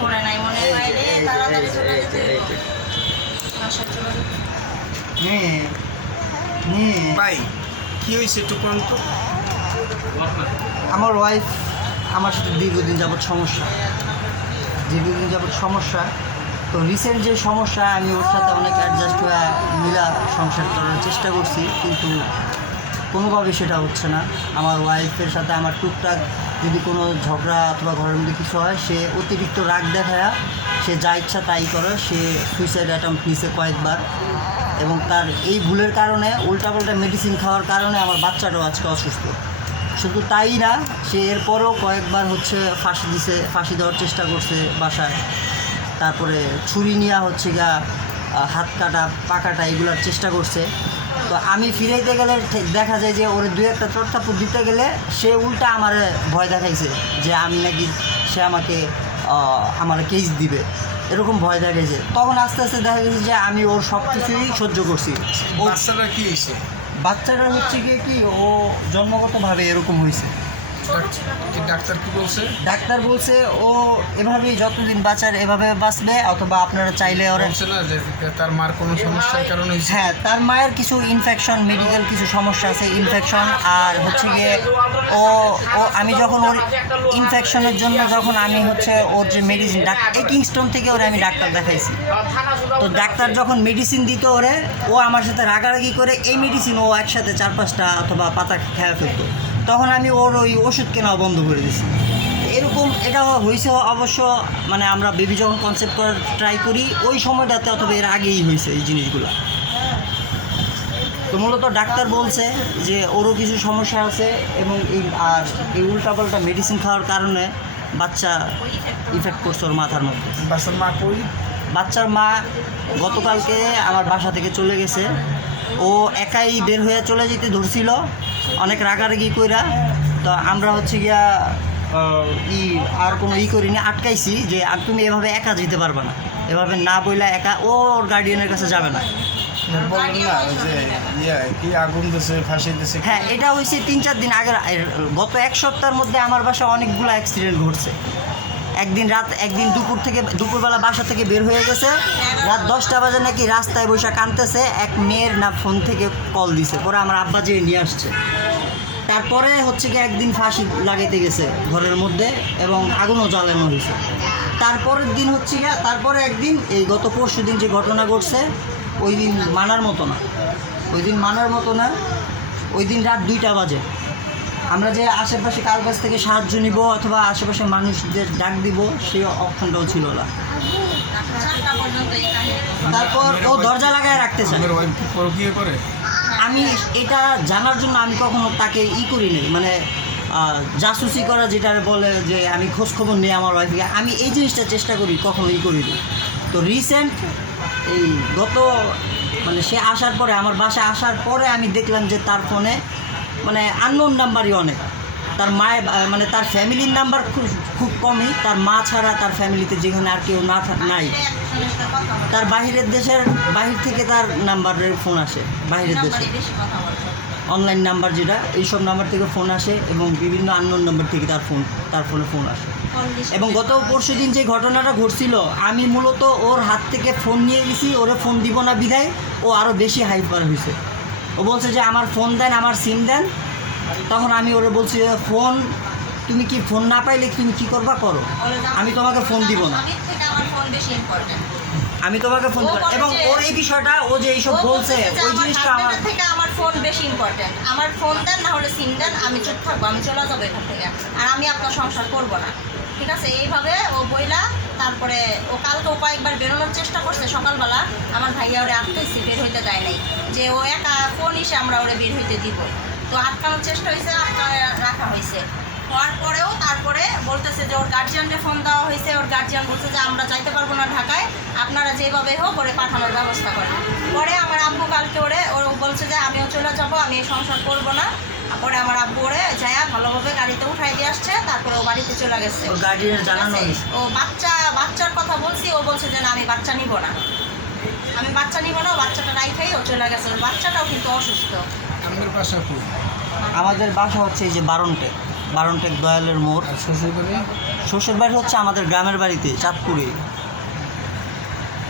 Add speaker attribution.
Speaker 1: করে নাই মনে হয় তাড়াতাড়ি চলে যেতে
Speaker 2: ভাই কি হয়েছে একটু কোন তো?
Speaker 3: আমার ওয়াইফ আমার সাথে দীর্ঘদিন যাবৎ সমস্যা। দীর্ঘদিন যাবৎ সমস্যা। তো রিসেন্ট যে সমস্যা আমি ওর সাথে অনেক অ্যাডজাস্ট হয়ে মিলা সংসার করার চেষ্টা করছি কিন্তু কোনোভাবে সেটা হচ্ছে না। আমার ওয়াইফের সাথে আমার টুকটাক যদি কোনো ঝগড়া অথবা ঘরের মধ্যে কিছু হয়, সে অতিরিক্ত রাগ দেখায় সে যা ইচ্ছা তাই করে। সে সুইসাইড অ্যাটেম্প নিছে কয়েকবার এবং তার এই ভুলের কারণে, উল্টাপাল্টা মেডিসিন খাওয়ার কারণে আমার বাচ্চাটাও আজকে অসুস্থ। শুধু তাই না, সে এরপরও কয়েকবার হচ্ছে ফাঁসি দিছে, ফাঁসি দেওয়ার চেষ্টা করছে বাসায়। তারপরে ছুরি নিয়ে হচ্ছে গা হাত কাটা, পা কাটা এগুলোর চেষ্টা করছে। তো আমি ফিরাইতে গেলে দেখা যায় যে ওর দু একটা চট্টাপুর দিতে গেলে সে উল্টা আমার ভয় দেখাইছে যে আমি নাকি সে আমাকে আমার কেস দিবে। এরকম ভয় দেখাইছে। তখন আস্তে আস্তে দেখা গেছে যে আমি ওর সব কিছুই সহ্য করছি। বাচ্চারা
Speaker 2: বাচ্চাটা কি হয়েছে
Speaker 3: বাচ্চাটা হচ্ছে গিয়ে কি ও জন্মগতভাবে এরকম হয়েছে
Speaker 2: ডাক্তার কি বলছে?
Speaker 3: ডাক্তার বলছে ও এভাবেই যতদিন বাঁচার এভাবে বাঁচবে অথবা আপনারা চাইলে ওরা
Speaker 2: বলছে না যে তার মার কোনো সমস্যার কারণে
Speaker 3: হ্যাঁ তার মায়ের কিছু ইনফেকশন মেডিকেল কিছু সমস্যা আছে ইনফেকশন আর হচ্ছে গিয়ে ও ও আমি যখন ওর ইনফেকশনের জন্য যখন আমি হচ্ছে ওর যে মেডিসিন এই কিংস্টন থেকে ওরে আমি ডাক্তার দেখাইছি। তো ডাক্তার যখন মেডিসিন দিত ওরে ও আমার সাথে রাগারাগি করে এই মেডিসিন ও একসাথে চার পাঁচটা অথবা পাতা খেয়ে ফেলতো। তখন আমি ওর ওই ওষুধ কেনা বন্ধ করে দিয়েছি। এরকম এটা হয়েছে অবশ্য মানে আমরা বেবি যখন কনসেপ্ট করার ট্রাই করি ওই সময়টাতে অথবা এর আগেই হয়েছে এই জিনিসগুলো। তো মূলত ডাক্তার বলছে যে ওরও কিছু সমস্যা আছে এবং এই আর এই উল্টাপাল্টা মেডিসিন খাওয়ার কারণে বাচ্চা ইফেক্ট করছে ওর মাথার মধ্যে।
Speaker 2: বাচ্চার মা কই?
Speaker 3: বাচ্চার মা গতকালকে আমার বাসা থেকে চলে গেছে। ও একাই বের হয়ে চলে যেতে ধরছিল। অনেক রাগারাগি কইরা তো আমরা হচ্ছে গিয়া ই আর কোনো ই করিনি আটকাইছি যে আর তুমি এভাবে একা যেতে পারবে না। এভাবে না বইলা একা ও ওর গার্ডিয়ানের কাছে যাবে না। হ্যাঁ এটা হয়েছে তিন চার দিন আগে গত এক সপ্তাহের মধ্যে আমার বাসায় অনেকগুলো অ্যাক্সিডেন্ট ঘটছে। একদিন রাত, একদিন দুপুর থেকে, দুপুরবেলা বাসা থেকে বের হয়ে গেছে। রাত দশটা বাজে নাকি রাস্তায় বসে কানতেছে এক মেয়ের না ফোন থেকে কল দিছে। পরে আমার আব্বা যেয়ে নিয়ে আসছে। তারপরে হচ্ছে কি একদিন ফাঁসি লাগাইতে গেছে ঘরের মধ্যে এবং আগুনও জ্বালানো হয়েছে। তারপরের দিন হচ্ছে গিয়া তারপরে একদিন এই গত পরশু দিন যে ঘটনা ঘটছে, ওই দিন মানার মতো না। ওই দিন মানার মতো না। ওই দিন রাত দুইটা বাজে। আমরা যে আশেপাশে কার কাছ থেকে সাহায্য নিব অথবা আশেপাশে মানুষদের ডাক দিব সেই অপশনটাও ছিল না। তারপর ও দরজা লাগায় রাখতে চায়।
Speaker 2: করে?
Speaker 3: আমি এটা জানার জন্য আমি কখনো তাকে ই করিনি। মানে জাসুসি করা যেটা বলে যে আমি খোঁজ খবর নিই আমার ওয়াইফকে আমি এই জিনিসটা চেষ্টা করি কখনো ই করিনি। তো রিসেন্ট এই গত মানে সে আসার পরে আমার বাসায় আসার পরে আমি দেখলাম যে তার ফোনে মানে আননোন নাম্বারই অনেক। তার মায়ের মানে তার ফ্যামিলির নাম্বার খুব খুব কমই। তার মা ছাড়া তার ফ্যামিলিতে যেখানে আর কেউ না থাক নাই। তার বাহিরের দেশের বাহির থেকে তার নাম্বারের ফোন আসে বাহিরের দেশে। অনলাইন নাম্বার যেটা এইসব নাম্বার থেকে ফোন আসে এবং বিভিন্ন আননোন নাম্বার থেকে তার ফোন তার ফোনে ফোন আসে। এবং গত পরশু দিন যে ঘটনাটা ঘটছিল আমি মূলত ওর হাত থেকে ফোন নিয়ে গেছি ওরে ফোন দিব না বিধায় ও আরও বেশি হাইপার হয়েছে। ও বলছে যে আমার ফোন দেন আমার সিম দেন। তখন আমি ওরে বলছি ফোন তুমি কি ফোন না পাইলে তুমি কি করবা করো? আমি তোমাকে ফোন দিব না। আমি তোমাকে ফোন দিব এবং ওর এই বিষয়টা ও যে এইসব বলছে ওই জিনিসটা আমার
Speaker 1: থেকে আমার ফোন বেশি ইম্পর্টেন্ট আমার ফোন দেন না হলে সিম দেন আমি চুপ থাকব আমি চলে যাব এখান থেকে। আর আমি আপনার সংসার করব না। ঠিক আছে? এইভাবে ও বইলা তারপরে ও কালকে ও কয়েকবার বেরোনোর চেষ্টা করছে সকালবেলা। আমার ভাইয়া ওরে আটকেছি বের হইতে দেয় নাই। যে ও একা কোন ইসে আমরা ওরে বের হইতে দিব। তো আটকানোর চেষ্টা হয়েছে আটকানো রাখা হয়েছে হওয়ার পরেও তারপরে বলতেছে যে ওর গার্জিয়ানকে ফোন দেওয়া হয়েছে ওর গার্জিয়ান বলছে যে আমরা যাইতে পারব না ঢাকায়। আপনারা যেভাবে হোক ওরে পাঠানোর ব্যবস্থা করেন পরে আমার আব্বু কালকে ওরে ও বলছে যে আমিও চলে যাব আমি এই সংসার করব না। পরে আমার আব্বু ওরে যায়া ভালোভাবে গাড়িতে উঠাই দিয়ে আসছে তারপরে ও বাড়িতে চলে গেছে। ও বাচ্চা বাচ্চার কথা বলছি ও বলছে যে না আমি বাচ্চা নিব না। আমি বাচ্চা নিব না বাচ্চাটা নাই রাইখাই ও চলে গেছে। ওর বাচ্চাটাও কিন্তু অসুস্থ।
Speaker 2: আমাদের বাসা
Speaker 3: আমাদের বাসা হচ্ছে এই যে বারণটে বারণটেক দয়ালের মোড়।
Speaker 2: আর শ্বশুর বাড়ি
Speaker 3: শ্বশুর বাড়ি হচ্ছে আমাদের গ্রামের বাড়িতে চাঁদপুরে।